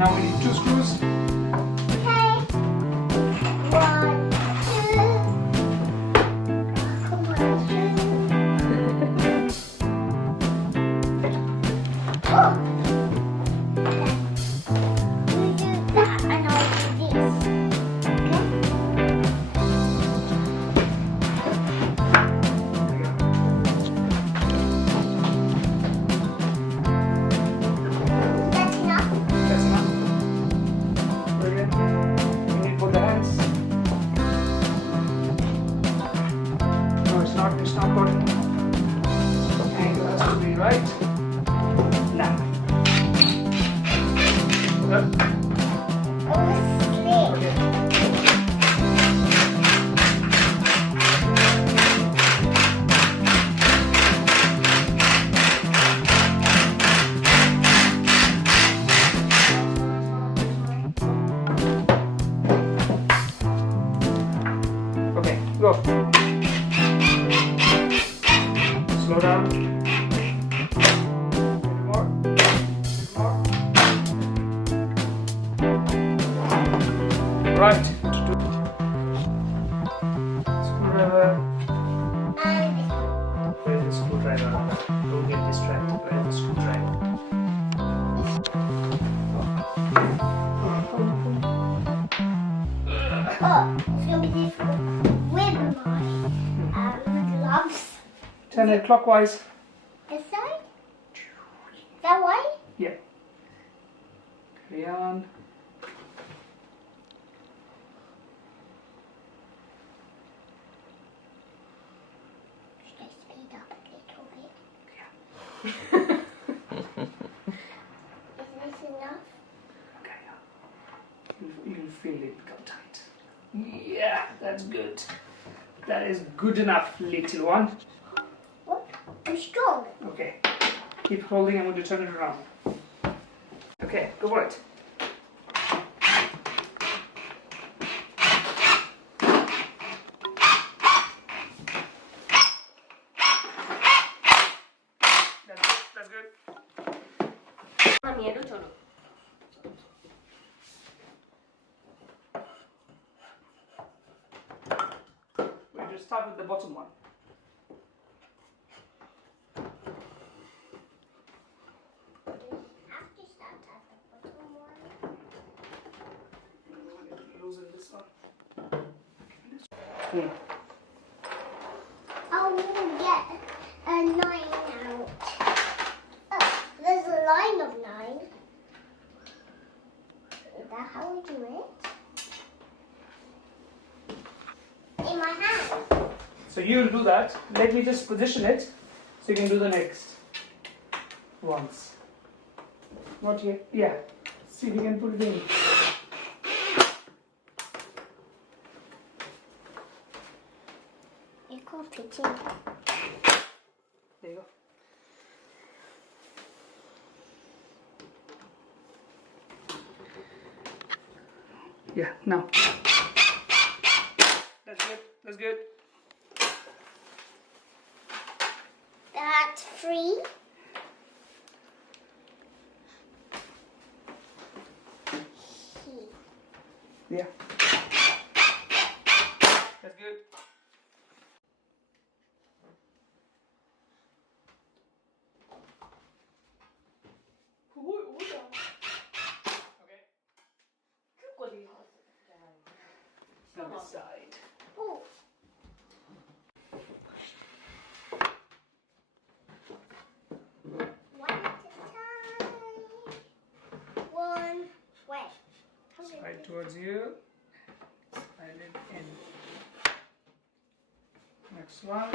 Now we need 2 screws. Okay. 1, 2. Come on, 2. Oh. It's not good. Angle has to be right. Now. Okay. Okay, go. Slow down. A bit more. Right. Screwdriver. Where's the screwdriver? Don't get distracted. Where's the screwdriver? Oh, it's going to be difficult with my gloves. Turn it clockwise. This side? That way? Yeah. Carry on. Should I speed up a little bit? Is this enough? Okay. You'll feel it become tight. Yeah, that's good. That is good enough, little one. What? I'm strong. Okay. Keep holding. I'm going to turn it around. Okay, go for it. That's good. We just start with the bottom one. Loosen this one. I will get a 9 out. Oh, there's a line of 9. Is that how we do it? In my hand. So you'll do that. Let me just position it so you can do the next once. Not yet. Yeah. See if you can put it in. You can't fit in. There you go. Yeah, now. That's good. That's good. That's 3. Yeah. That's good. Okay. Now this side. Oh. One at a time. One way. Slide towards you. Slide it in. Next one.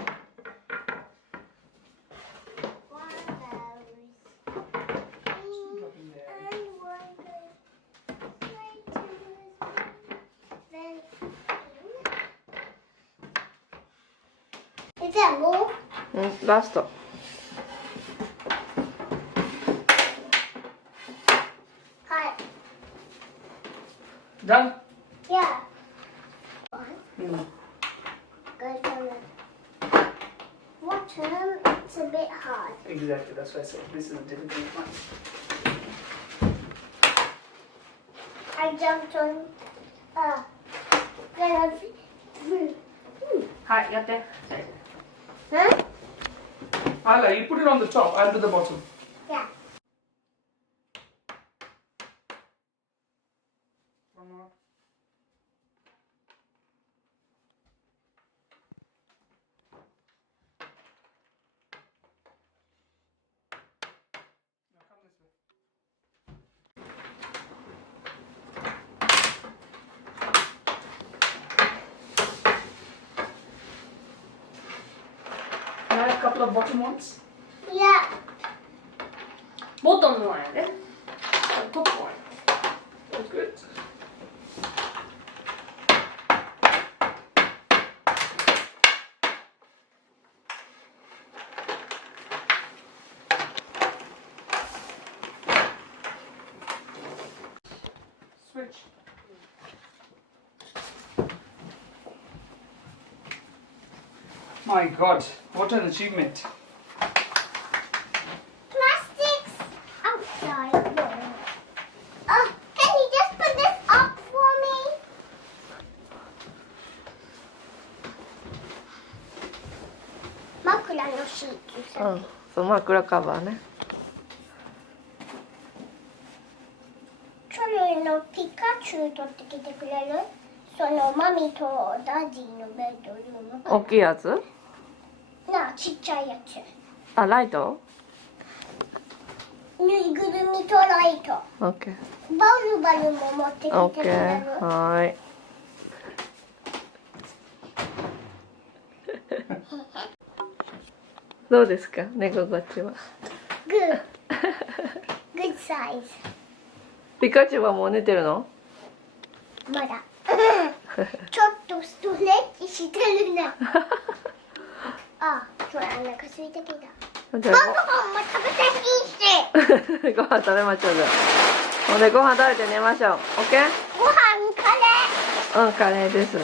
One goes Drop in there. and one goes straight to his then in. Is there more? Last. Cut. Done? Yeah. One Mm. goes on the bottom. It's a bit hard. Exactly, that's why I said this is a difficult one. I jumped on. Then I. はい、やって。 Huh? Ala, you put it on the top, I'll do the bottom. Yeah. One more. Now come this way. Can I have a couple of bottom ones? Yeah. ボトムはやで。トップはや。 That's good. Switch. My God, what an achievement. Plastics outside. Can you just put this up for me? 枕のシーツさ。うん。そう、枕カバーね。それのピカチュウ取ってきてくれる？そのマミとダディのベッドルーム。大きいやつ？なあ、ちっちゃいやつ。あ、ライト？ぬいぐるみとライト。オッケー。バルバルも持ってきてくれオッケー。る？はーい。どうですか、寝心地は。Good. Good size. ピカチュウはもう寝てるの？まだ。ちょっとストレッチしてるね。あ、そうだ、お腹空いてきた。じゃ晩ご飯も食べたいし。ご飯食べましょうじゃあ。ほんでご飯食べて寝ましょう。オッケー？ご飯カレー。うん、カレーです。